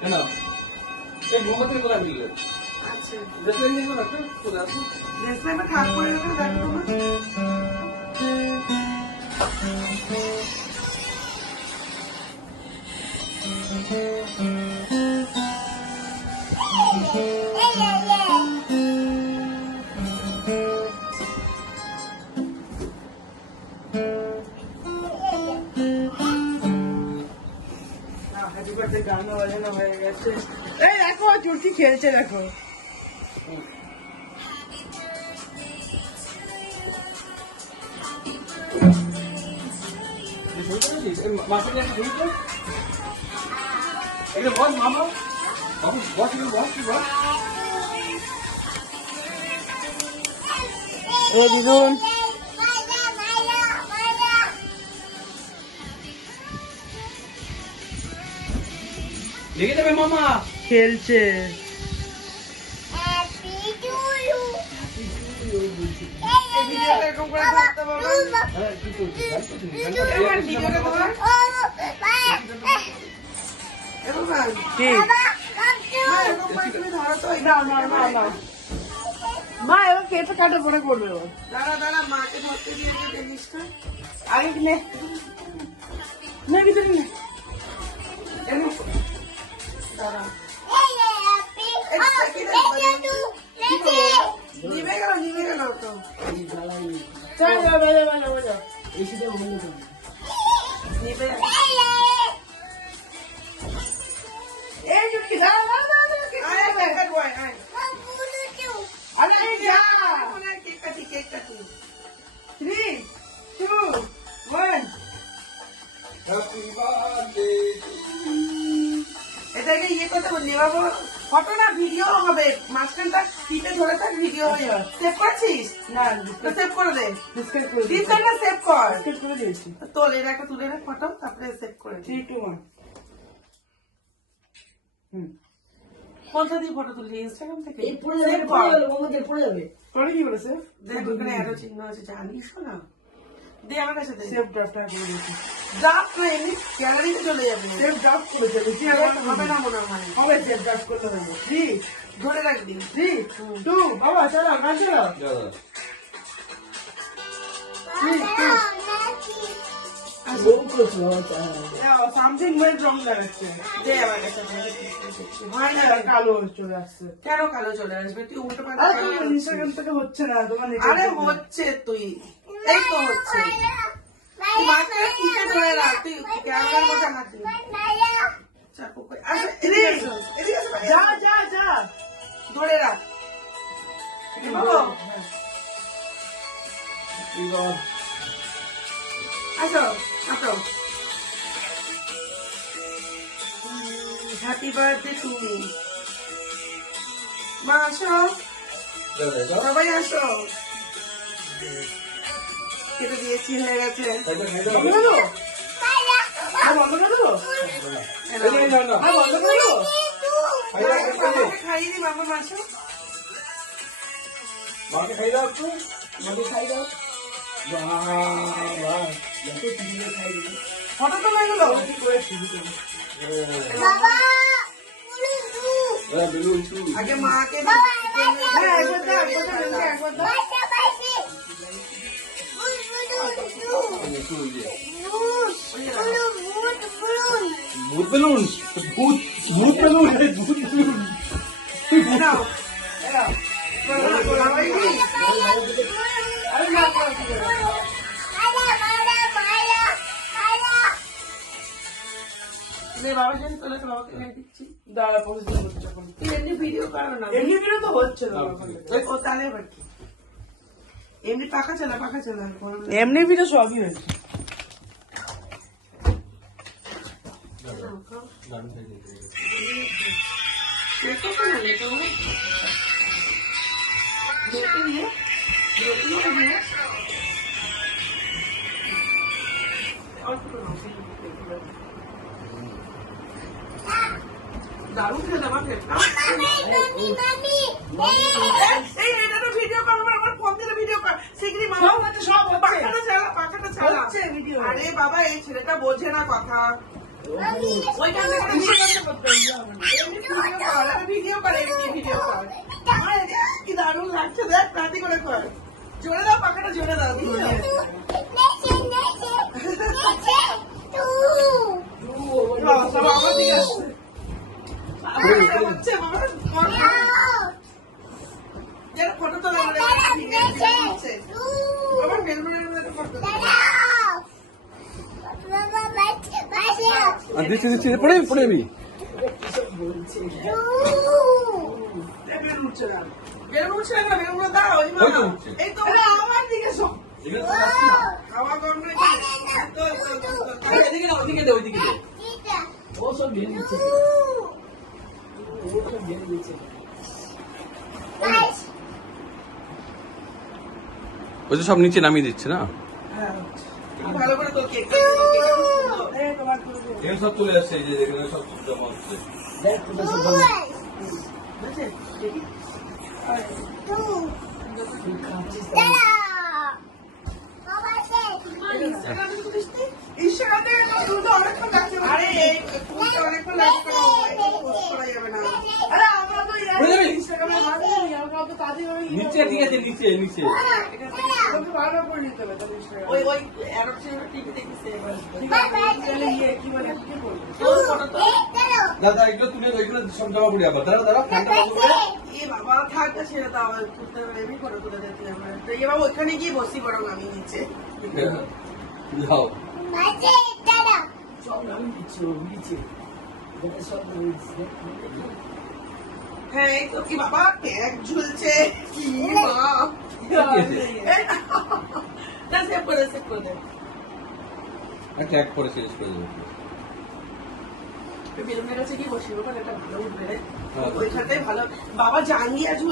কেন এই মোমবাতি কোথায় দিলে? আচ্ছা দেখলে নিয়ে না তো চলে আসো। দেখলে আমি খারাপ করে দেবো দেখো হ্যাপি বার্থডে গান বাজানো হয়ে গেছে। এই দেখো চুলকি খেলছে দেখো। মাসে একটা দিই তো এটা বস মামা বাবু বস বস ও দিদুন লেগে যাবে মামা খেলছে। মা এবার কেটে কাটে পরে করবে ও। দাঁড়া মাকে ধরতে দিয়ে জিনিসটা আগে নে ভিতরে নে দাঁড়া নিভে গেল তো এটাকে ইয়ে করতে বলি বাবু ফটো না ভিডিও হবে মাঝখানটা টিপে ধরে থাক ভিডিও হয়ে যাবে। সেভ করছিস না তো সেভ করে দে দিস না সেভ কর করে দিয়েছি তোল এর একটা তুলে রাখ ফটো তারপরে সেভ করে 3 2 1 কোনটা দিয়ে ফটো তুললি ইনস্টাগ্রাম থেকে সেভ কর ওখানে পড়ে যাবে করে কি বলেছে দেখ ওখানে অ্যারো চিহ্ন আছে জানিস না দে আমার কাছে দে সেভ ড্রাফটটা করে দিয়েছি ড্রাফট করে এমনি গ্যালারিতে চলে যাবে সেভ ড্রাফট করে যাবে কি হবে না মনে হয় হবে সেভ ড্রাফট করতে হবে জি ধরে রাখবি 3 2 বাবা চলো গান চলো সামথিং ওয়েন্ট রং লাগাচ্ছে দে আমার কাছে হয় না কালো চলে আসছে কেন কালো চলে আসবে তুই উল্টো পাল্টা ইনস্টাগ্রাম থেকে হচ্ছে না তোমার আরে হচ্ছে তুই এই তো হচ্ছে তুই মাকে টিকে ধরে রাখ তুই ক্যামেরার মধ্যে হাত দিবি চাকু কই যা যা যা ধরে রাখ বাবা আসো আসো হ্যাপি বার্থডে টু মি মা আসো সবাই আসো কেটে দিয়েছি হয়ে গেছে খাইয়ে দি মামা আসো মাকে খাই দাও একটু মাকে খাই দাও ফটো তো লাগলো আগে মাকে ভূত বেলুন ভূত বেলুন ভূত বেলুন বাবা যদি তোলে তো বাবাকে দিচ্ছি দাঁড়া পরিস্থিতি হচ্ছে এখন এমনি ভিডিও করো না এমনি ভিডিও তো হচ্ছে না ও তাহলে এবার কি এমনি পাকা চালা এমনি ভিডিও সবই হয়েছে দারুণ খেলে আমার ভিডিও করবো আমার ফোন দিলে ভিডিও কর শিগগিরি পাখাটা চালা আরে বাবা এই ছেলেটা বোঝে না কথা ওইখান থেকে ছাড়ছে দেখ প্রান্তি করে কর জোরে দাও পাখাটা জোরে দাও বাবা ঠিক আছে হচ্ছে বাবা যেন ফটো তোলা করে হচ্ছে আমার বেলুনের মধ্যে ফটো দিচ্ছি দিচ্ছি পড়ে পড়ে যাবি বেলুন উঠছে না বেলুন দাও এই তো আমার দিকে সব খাওয়া গরম করে এদিকে না ওদিকে দে ওইদিকে দে ও সব দিয়ে দিচ্ছে ও সব দিয়ে দিচ্ছে ওই তো সব নিচে নামিয়ে দিচ্ছে না ভালো করে তো কেক তোমার এখানে সব চলে আসছে এই যে এখানে সব জমা হচ্ছে দেখ কোথায় সব ভালো আছে দেখি তুই খাচ্ছিস ইনস্টাগ্রামে দুটো অনেকক্ষণ লাগছে আরে এই ফুলটা অনেকক্ষণ লাগছে পোস্ট করা যাবে না আরে আমরা তো ইনস্টাগ্রামে ভালো আমরা তো কাজে হয় নিচে ঠিক আছে নিচে নিচে তোমাকে ভালো করে নিতে হবে তাহলে ইনস্টাগ্রাম ওই অ্যাডপশন টিভি দেখি সেভ আসবে তাহলে কি বলে কি বলবো তোর ফটো তো দাদা এগুলো তুলে দাও এগুলো সব জমা করি আবার দাঁড়া দাঁড়া ফ্যানটা বন্ধ করে এ বাবা থাকতে ছেড়ে দাও করতে হবে এমনি ফটো তুলে দিতে হবে তো এ বাবা ওখানে গিয়ে বসি বরং আমি নিচে যাও সব নামিয়ে দিচ্ছে ও নিচে দেখে সব নামিয়ে দিচ্ছে হ্যাঁ এই তো কি বাবা ট্যাগ ঝুলছে কি মা না সেভ করে দে ট্যাগ করে শেষ করে দেবো বেলুনের কাছে কি বসি ওখানে একটা ভালো উঠবে রে হ্যাঁ। ওইখানটাই ভালো বাবা জাঙ্গিয়া ঝুল